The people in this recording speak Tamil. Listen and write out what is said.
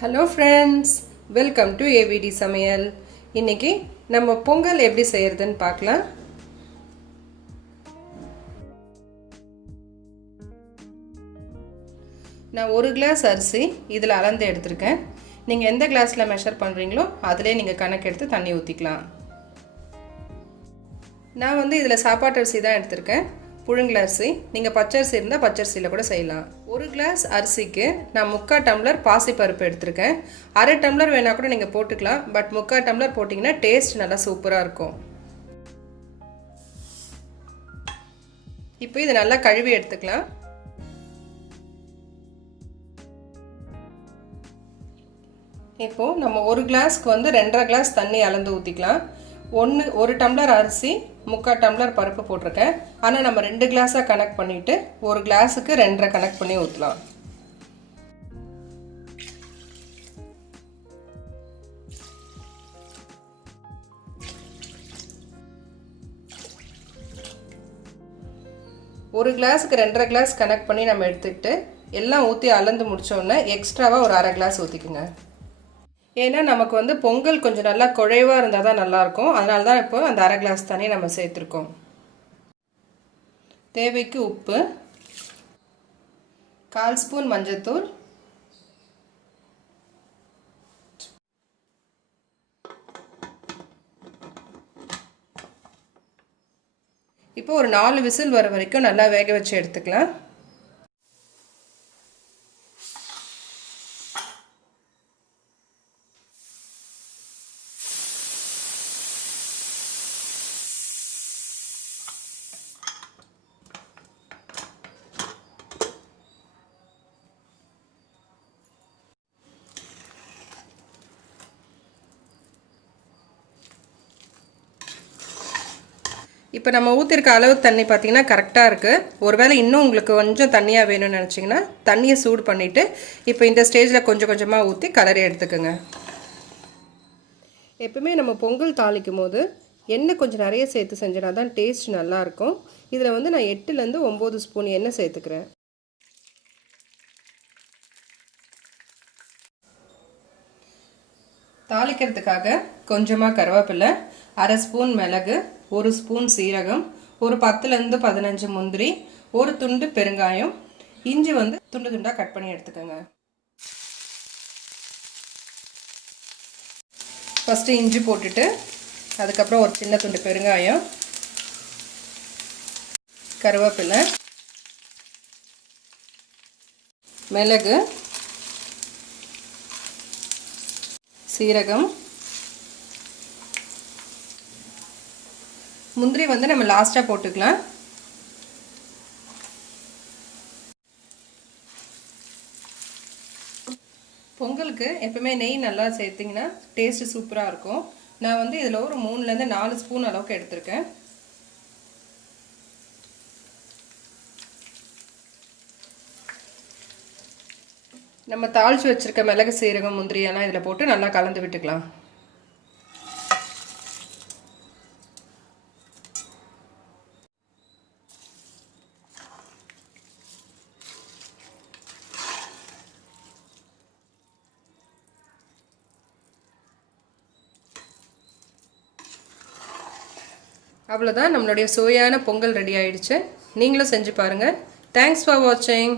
Hello friends, welcome to AVT Samayal. இன்றைக்கி நம்ம பொங்கல் எப்படி செய்கிறதுன்னு பார்க்கலாம். நான் 1 கிளாஸ் அரிசி இதில் அளந்து எடுத்திருக்கேன். நீங்கள் எந்த கிளாஸில் மெஷர் பண்ணுறீங்களோ அதிலே நீங்கள் கணக்கு எடுத்து தண்ணி ஊற்றிக்கலாம். நான் வந்து இதில் சாப்பாட்டு அரிசி தான் எடுத்திருக்கேன், புழுங்கல் அரிசி. நீங்கள் பச்சரிசி இருந்தால் பச்சரிசியில் கூட செய்யலாம். 1 கிளாஸ் அரிசிக்கு நான் 3/4 டம்ளர் பாசிப்பருப்பு எடுத்திருக்கேன். 1/2 டம்ளர் வேணால் கூட நீங்கள் போட்டுக்கலாம், பட் 3/4 டம்ளர் போட்டிங்கன்னா டேஸ்ட் நல்லா சூப்பராக இருக்கும். இப்போ இது நல்லா கழுவி எடுத்துக்கலாம். இப்போது நம்ம 1 கிளாஸ்க்கு வந்து 2.5 கிளாஸ் தண்ணி அளந்து ஊற்றிக்கலாம். 1 டம்ளர் அரிசி 3/4 டம்ளர் பருப்பு போட்டிருக்கேன். ஆனால் நம்ம 2 கிளாஸாக கனெக்ட் பண்ணிவிட்டு 1 கிளாஸுக்கு 2.5 கனெக்ட் பண்ணி ஊற்றலாம். ஒரு கிளாஸுக்கு 2.5 கிளாஸ் கனெக்ட் பண்ணி நம்ம எடுத்துக்கிட்டு எல்லாம் ஊற்றி அளந்து முடித்தோடனே எக்ஸ்ட்ராவாக ஒரு 1/2 கிளாஸ் ஊற்றிக்குங்க. ஏன்னா நமக்கு வந்து பொங்கல் கொஞ்சம் நல்லா குழைவாக இருந்தால் தான் நல்லாயிருக்கும். அதனால தான் இப்போ அந்த 1/2 கிளாஸ் தண்ணி நம்ம சேர்த்துருக்கோம். தேவைக்கு உப்பு, 1/4 ஸ்பூன் மஞ்சள்தூள், இப்போ ஒரு 4 விசில் வர வரைக்கும் நல்லா வேக வச்சு எடுத்துக்கலாம். இப்போ நம்ம ஊற்றிருக்க அளவு தண்ணி பார்த்திங்கன்னா கரெக்டாக இருக்குது. ஒருவேளை இன்னும் உங்களுக்கு கொஞ்சம் தண்ணியாக வேணும்னு நினச்சிங்கன்னா தண்ணியை சூடு பண்ணிவிட்டு இப்போ இந்த ஸ்டேஜில் கொஞ்சம் கொஞ்சமாக ஊற்றி கலரி எடுத்துக்கோங்க. எப்பவுமே நம்ம பொங்கல் தாளிக்கும் போது எண்ணெய் கொஞ்சம் நிறைய சேர்த்து செஞ்சோன்னா தான் டேஸ்ட் நல்லாயிருக்கும். இதில் வந்து நான் 8லேருந்து 9 ஸ்பூன் எண்ணெய் சேர்த்துக்கிறேன். தாளிக்கிறதுக்காக கொஞ்சமாக கருவேப்பிலை, 1/2 ஸ்பூன் மிளகு, 1 ஸ்பூன் சீரகம், ஒரு 10லேருந்து 15 முந்திரி, ஒரு துண்டு பெருங்காயம், இஞ்சி வந்து துண்டு துண்டாக கட் பண்ணி எடுத்துக்கோங்க. ஃபஸ்ட்டு இஞ்சி போட்டுட்டு அதுக்கப்புறம் ஒரு சின்ன துண்டு பெருங்காயம், கருவேப்பிலை, மிளகு, சீரகம், முந்திரி வந்து நம்ம லாஸ்ட்டாக போட்டுக்கலாம். பொங்கலுக்கு எப்பவுமே நெய் நல்லா சேர்த்திங்கன்னா டேஸ்ட்டு சூப்பராக இருக்கும். நான் வந்து இதில் ஒரு 3லேருந்து 4 ஸ்பூன் அளவுக்கு எடுத்திருக்கேன். நம்ம தாளித்து வச்சுருக்க மிளகு, சீரகம், முந்திரியெல்லாம் இதில் போட்டு நல்லா கலந்து விட்டுக்கலாம். அவ்வளோதான், நம்மளுடைய சுவையான பொங்கல் ரெடி ஆயிடுச்சு. நீங்களும் செஞ்சு பாருங்கள். தேங்க்ஸ் ஃபார் வாட்சிங்.